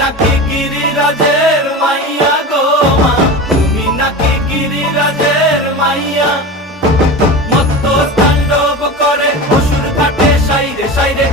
নাকি গিরিরাজের মাইয়া গো মা, তুমি নাকি গিরিরাজের মাইয়া। মত্ত তাণ্ডব করে অসুর কাটে সাইরে সাইরে।